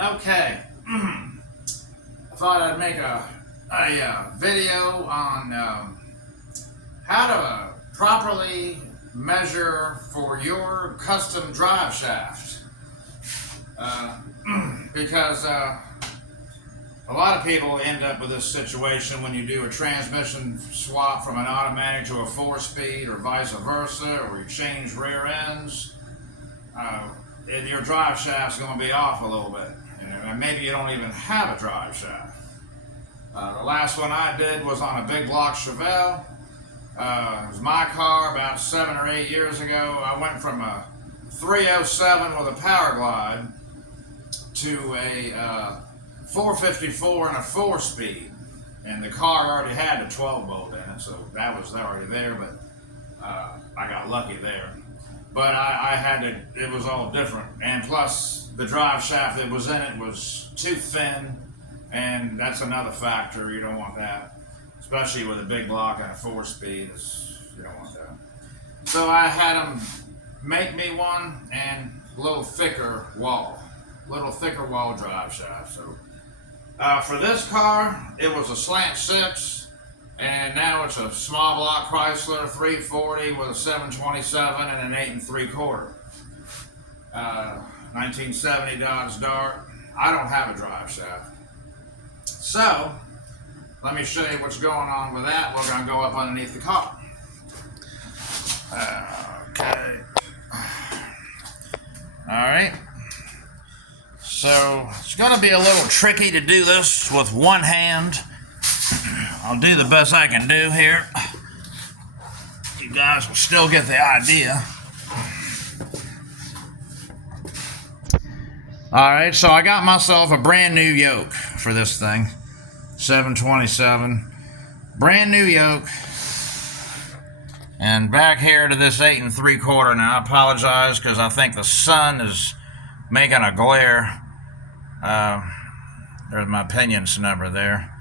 Okay, I thought I'd make a video on how to properly measure for your custom drive shaft. Because a lot of people end up with this situation when you do a transmission swap from an automatic to a 4-speed or vice versa, or you change rear ends. Your drive shaft's going to be off a little bit. And maybe you don't even have a drive shaft. The last one I did was on a big block Chevelle. It was my car about 7 or 8 years ago. I went from a 307 with a power glide to a 454 and a 4-speed. And the car already had a 12-bolt in it, so that was already there, but I got lucky there. But I had to, it was all different. And plus, the drive shaft that was in it was too thin, and that's another factor. You don't want that, especially with a big block and a 4-speed. You don't want that. So I had them make me one, and a little thicker wall drive shaft. So for this car, it was a slant 6. And now it's a small block Chrysler 340 with a 727 and an 8 3/4. 1970 Dodge Dart. I don't have a drive shaft. So, let me show you what's going on with that. We're going to go up underneath the car. Okay. Alright. So, it's going to be a little tricky to do this with one hand. I'll do the best I can do here. You guys will still get the idea. Alright, so I got myself a brand new yoke for this thing. 727. Brand new yoke. And back here to this 8 3/4 now. I apologize because I think the sun is making a glare. There's my pinions number there.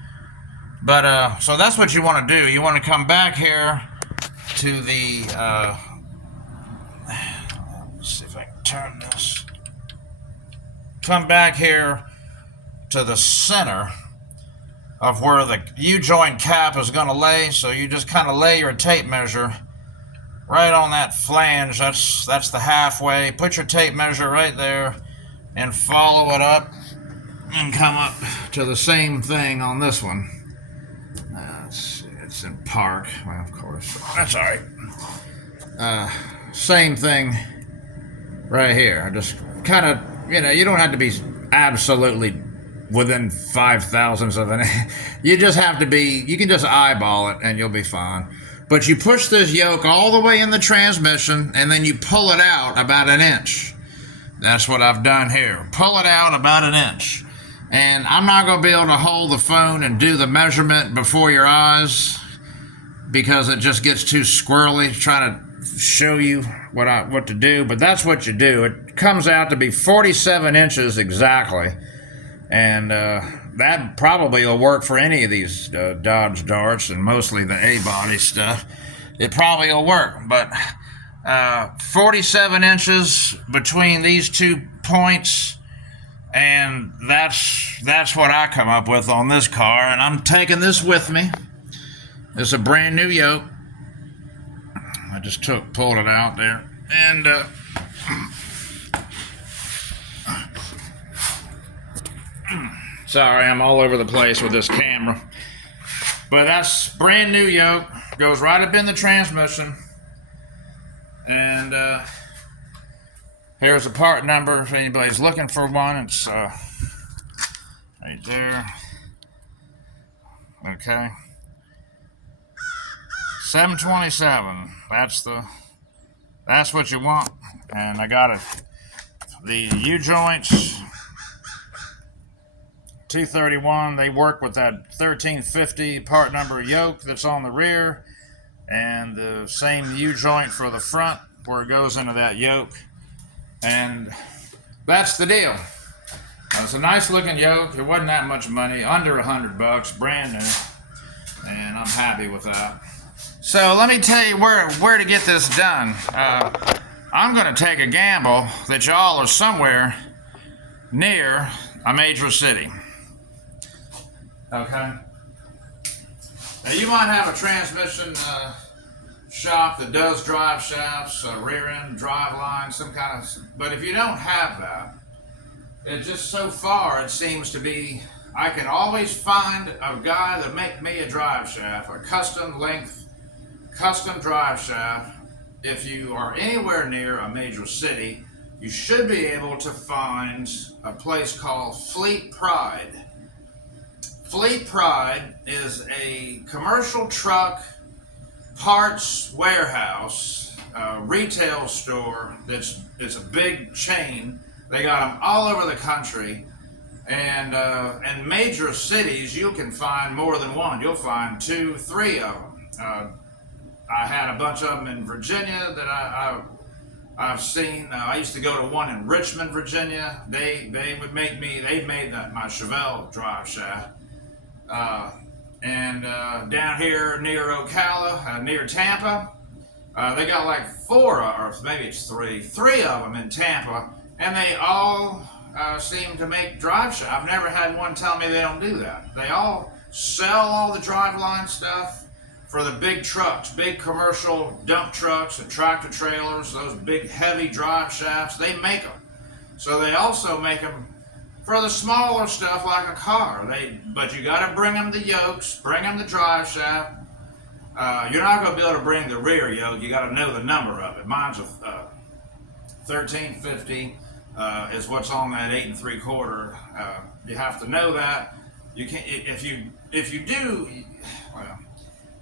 But, so that's what you want to do. You want to come back here to the, let's see if I can turn this. Come back here to the center of where the U-joint cap is going to lay. So you just kind of lay your tape measure right on that flange. That's the halfway. Put your tape measure right there and follow it up and come up to the same thing on this one. It's in park. Well, of course. That's all right. Same thing right here. Just kind of, you don't have to be absolutely within 5,000ths of an inch. You just have to be, you can just eyeball it and you'll be fine. But you push this yoke all the way in the transmission and then you pull it out about an inch. That's what I've done here. Pull it out about an inch. And I'm not going to be able to hold the phone and do the measurement before your eyes because it just gets too squirrely trying to show you what to do. But that's what you do. It comes out to be 47 inches exactly. And that probably will work for any of these Dodge Darts and mostly the A-body stuff. It probably will work. But 47 inches between these 2 points. And that's what I come up with on this car, and I'm taking this with me. It's a brand new yoke. I just pulled it out there, and sorry, I'm all over the place with this camera. But that's brand new yoke. Goes right up in the transmission, and here's a part number if anybody's looking for one. It's right there. Okay. 727. That's what you want. And I got it. The U-joints 231. They work with that 1350 part number yoke that's on the rear, and the same U-joint for the front where it goes into that yoke. And that's the deal. It's a nice looking yoke. It wasn't that much money, under $100, brand new, and I'm happy with that. So let me tell you where to get this done. I'm going to take a gamble that y'all are somewhere near a major city. Okay. Now you might have a transmission shop that does drive shafts, rear end, drive line, some kind of. But if you don't have that, it just so far it seems to be. I can always find a guy that make me a drive shaft, a custom length, custom drive shaft. If you are anywhere near a major city, you should be able to find a place called Fleet Pride. Fleet Pride is a commercial truck parts warehouse, retail store it's a big chain. They got them all over the country. And in major cities, you can find more than one. You'll find 2, 3 of them. I had a bunch of them in Virginia that I've seen. I used to go to one in Richmond, Virginia. They made my Chevelle drive shaft. And down here near Ocala, near Tampa, they got like 4, or maybe it's 3 of them in Tampa, and they all seem to make drive shafts. I've never had one tell me they don't do that. They all sell all the driveline stuff for the big trucks, big commercial dump trucks and tractor trailers, those big heavy drive shafts. They make them. So they also make them for the smaller stuff like a car. But you got to bring them the yokes, bring them the drive shaft. You're not going to be able to bring the rear yoke. You got to know the number of it. Mine's a 1350 is what's on that 8 3/4. You have to know that. You can't if you do. Well,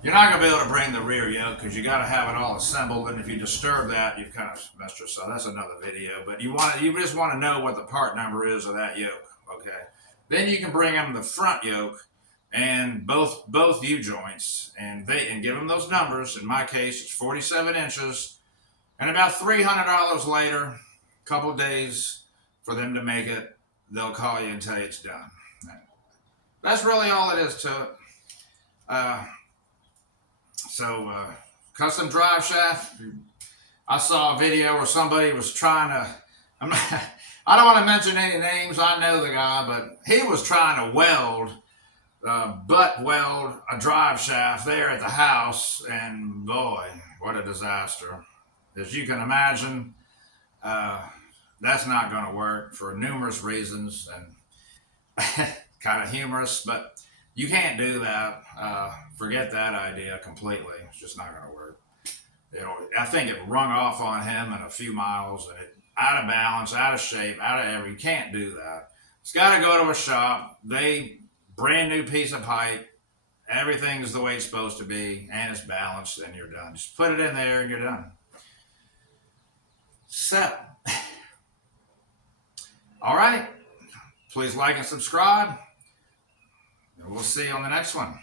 you're not going to be able to bring the rear yoke because you got to have it all assembled, and if you disturb that, you've kind of messed yourself. That's another video. But you just want to know what the part number is of that yoke. Okay. Then you can bring them the front yoke and both U joints, and give them those numbers. In my case, it's 47 inches, and about $300 later, a couple of days for them to make it, they'll call you and tell you it's done. That's really all it is to it. Custom drive shaft. I saw a video where somebody was trying to. I don't want to mention any names. I know the guy, but he was trying to butt weld a drive shaft there at the house, and boy, what a disaster! As you can imagine, that's not going to work for numerous reasons, and kind of humorous, but. You can't do that. Forget that idea completely. It's just not going to work. I think it rung off on him in a few miles, and it out of balance, out of shape, you can't do that. It's got to go to a shop. Brand new piece of pipe. Everything's the way it's supposed to be, and it's balanced, and you're done. Just put it in there, and you're done. So, all right. Please like and subscribe. We'll see you on the next one.